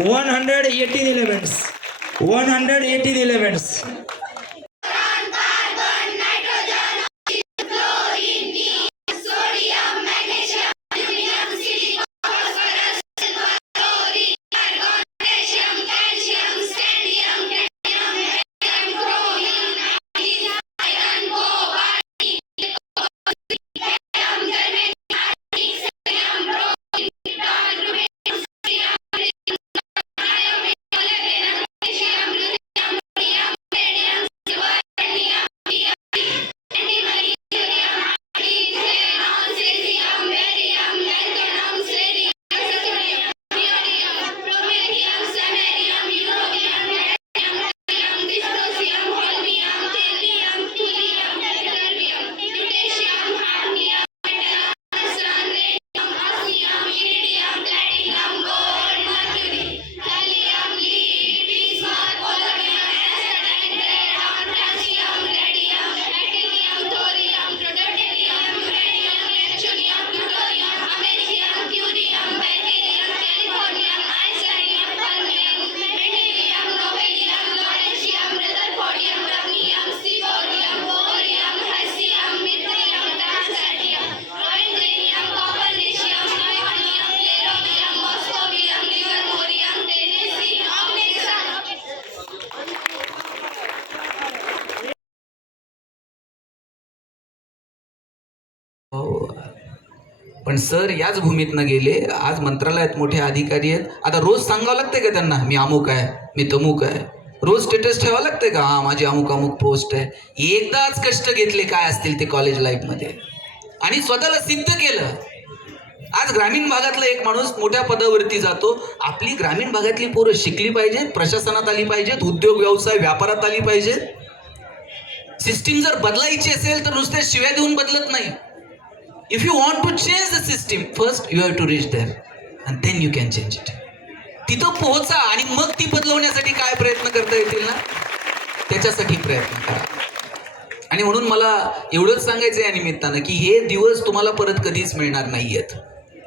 118 elements 118 elements पण sir याच भूमीतनं गेले. आज मंत्रालयात मोठे अधिकारी आहेत. आता रोज सांगावं लागते का त्यांना? मी अमुक आहे मी तमुक आहे. रोज स्टेटस ठेवावं लागते का? हा माझी अमुक अमुक पोस्ट आहे. एकदाच कष्ट घेतले काय असतील ते कॉलेज लाईफमध्ये आणि स्वतःला सिद्ध केलं. आज ग्रामीण भागातला एक माणूस मोठ्या पदावरती जातो. आपली ग्रामीण भागातली पोरं शिकली पाहिजेत प्रशासनात आली पाहिजेत उद्योग व्यवसाय व्यापारात आली पाहिजेत. सिस्टीम जर बदलायची असेल तर नुसत्या शिव्या देऊन बदलत नाही. If you want to change the system first you have to reach there and then you can change it तिथं पोहोचा आणि मग ती बदलवण्यासाठी काय प्रयत्न करता येतील ना? त्याच्यासाठी प्रयत्न करा. आणि म्हणून मला एवढंच सांगायचं या निमित्तानं की हे दिवस तुम्हाला परत कधीच मिळणार नाहीयेत.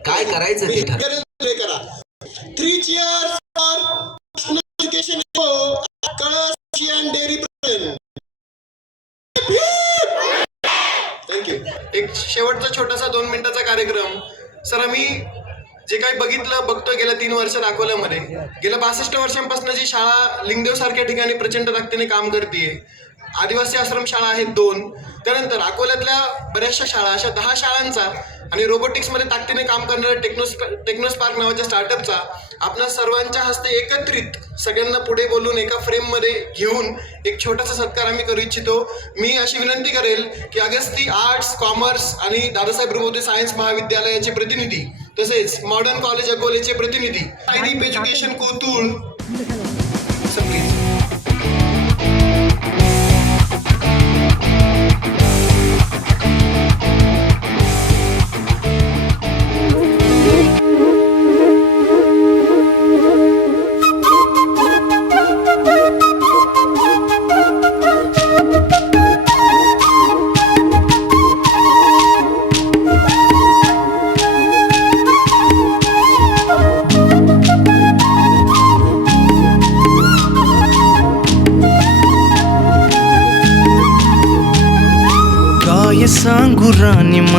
काय करायचं ते ठरवा शेवटचा छोटासा दोन मिनिटाचा कार्यक्रम. सर आम्ही जे काही बघितलं बघतोय गेल्या तीन वर्ष अकोल्यामध्ये गेल्या बासष्ट वर्षांपासून जी शाळा लिंगदेव सारख्या ठिकाणी प्रचंड ताकदीने काम करते आदिवासी आश्रम शाळा आहेत दोन. त्यानंतर अकोल्यातल्या बऱ्याचशा शाळा अशा दहा शाळांचा आणि रोबोटिक्समध्ये ताकदीने काम करणाऱ्या टेक्नोस टेक्नोस्पार्क नावाच्या स्टार्टअपचा आपल्या सर्वांच्या हस्ते एकत्रित सगळ्यांना पुढे बोलून एका फ्रेममध्ये घेऊन एक छोटासा सत्कार आम्ही करू इच्छितो. मी अशी विनंती करेल की अगस्ती आर्ट्स कॉमर्स आणि दादासाहेब रुबोदे सायन्स महाविद्यालयाचे प्रतिनिधी तसेच मॉडर्न कॉलेज अकोलेचे प्रतिनिधी. एज्युकेशन कोतुळ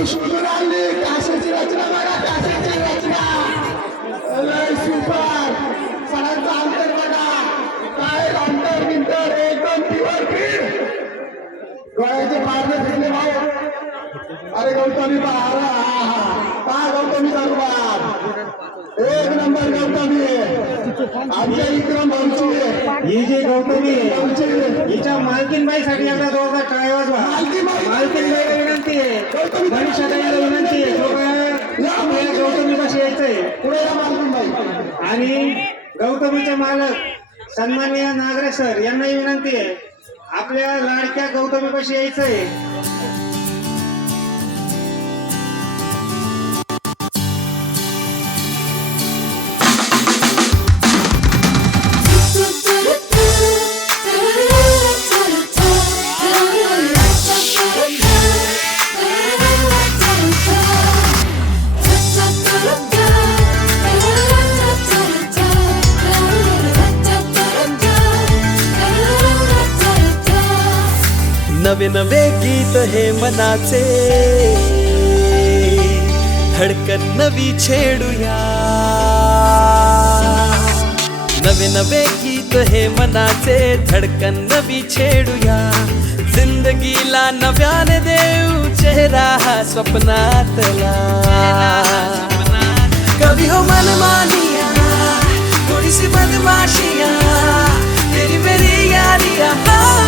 ही शोधून आणली काशीची रचना बघा काशीची रचना लय सुपर सणांचं अंतर बघा काय अंतर बिंतर एकदम प्युअर फीड गळ्याचे पारणे फिरले भाऊ अरे गौतमी पहा हा गौतमी सर्वात एक नंबर गौतमी आमच्या विक्रम भाऊची ही जी गौतमी हिच्या मालकीनबाई साठी आता दोघा टाळ्यावर मालकीनबाई मालकीनबाईला विनंती आहे विनंती आहे कृपया गौतमीपाशी यायचंय. पुढे आणि गौतमीचे मालक सन्माननीय नागरे सर यांनाही विनंती आहे आपल्या लाडक्या गौतमीपाशी यायचंय. नवे नवे गीत हे मनाचे. धडकन नवी छेडूया. नवे नवे गीत हे मनाचे धडकन नवी छेडूया. जिंदगीला नव्याने देऊ चेहरा हा स्वप्नातला. कभी हो मन मानिया थोडी बदमाशिया तेरी मेरी यारिया.